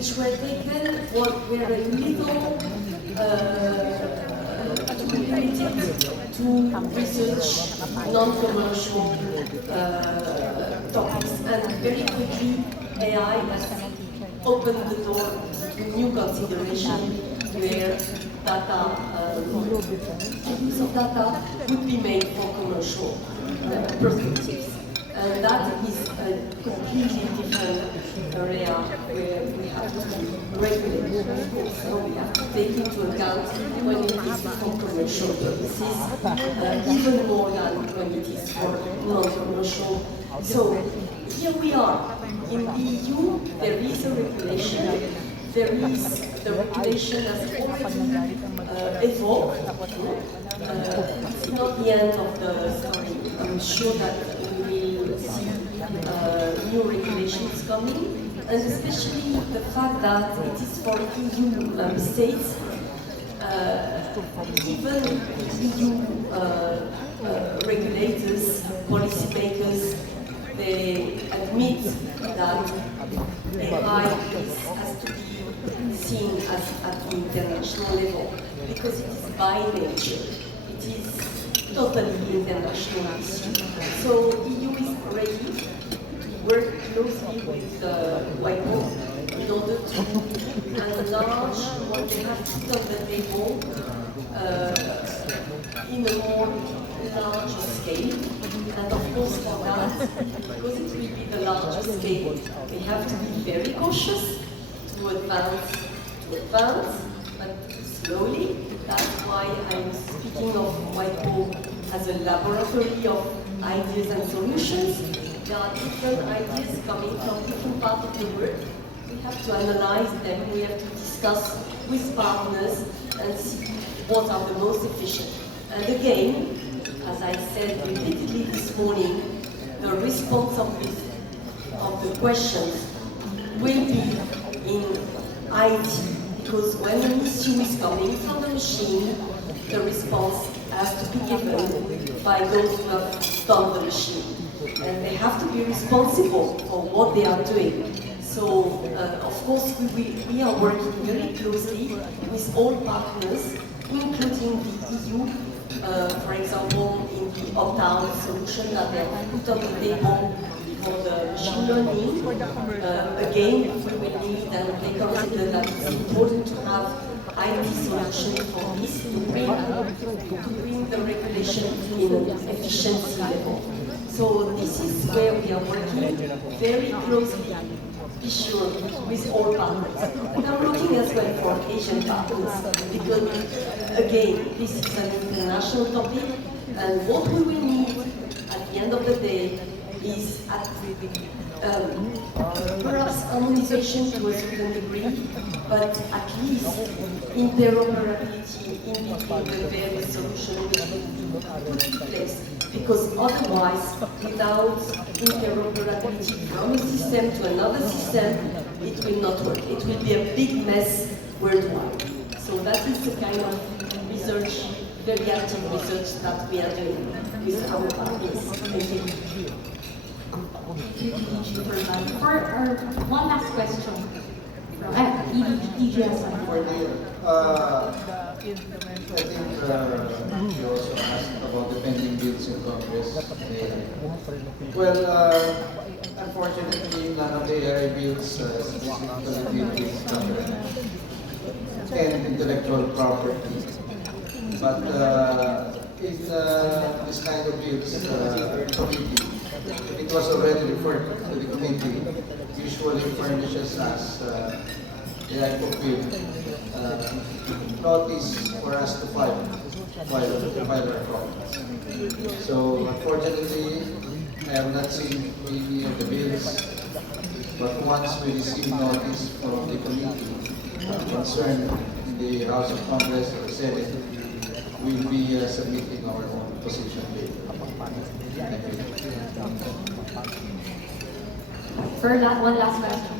which were taken were a little limited to research non-commercial topics, and very quickly AI has opened the door to new consideration where data, use of data would be made for commercial perspectives. And that is a completely different area where we have to regulate. So we have to take into account when it is for commercial purposes, even more than when it is for non-commercial. So here we are. In the EU, there is a regulation. There is, the regulation has already evolved. It's not the end of the story. I'm sure that we will see new regulations coming, and especially the fact that it is for EU member states. Even EU regulators, policymakers, they admit that AI has to be seen as at the international level, because it is by nature. It is totally international issue. So EU is ready to work closely with WIPO in order to enlarge what they have put on the table in a more larger scale. And of course for that, because it will be the larger scale, we have to be very cautious to advance, but slowly. That's why I'm speaking of WIPO as a laboratory of ideas and solutions. There are different ideas coming from different parts of the world. We have to analyze them, we have to discuss with partners and see what are the most efficient. And again, as I said repeatedly this morning, the response of the questions will be in IT. Because when an issue is coming from the machine, the response has to be given by those who have done the machine. And they have to be responsible for what they are doing. So, of course, we are working very closely with all partners, including the EU, for example, in the opt-out solution that they have put on the table for the machine learning. Again, we will need, and they consider that it's important to have IT solutions for this to bring the regulation in an efficiency level. So this is where we are working very closely, be sure, with all partners. And I'm looking as well for Asian partners, because again, this is an international topic, and what we will need at the end of the day is perhaps harmonization to a certain degree, but at least interoperability in between the various solutions which will be put in place. Because otherwise, without interoperability from a system to another system, it will not work. It will be a big mess worldwide. So that is the kind of research, very active research that we are doing with our partners. Thank you. For our one last question from EGS. I think you also asked about the pending bills in Congress. Unfortunately, none of the AI bills specifically deal with and intellectual property. But in this kind of bills, committee, if it was already referred to the committee, usually furnishes us the type of bill notice for us to file our comments. So unfortunately, I have not seen any of the bills, but once we receive notice from the committee concerned in the House of Congress or Senate, we will be submitting our own position bill. Thank you. For that one last question.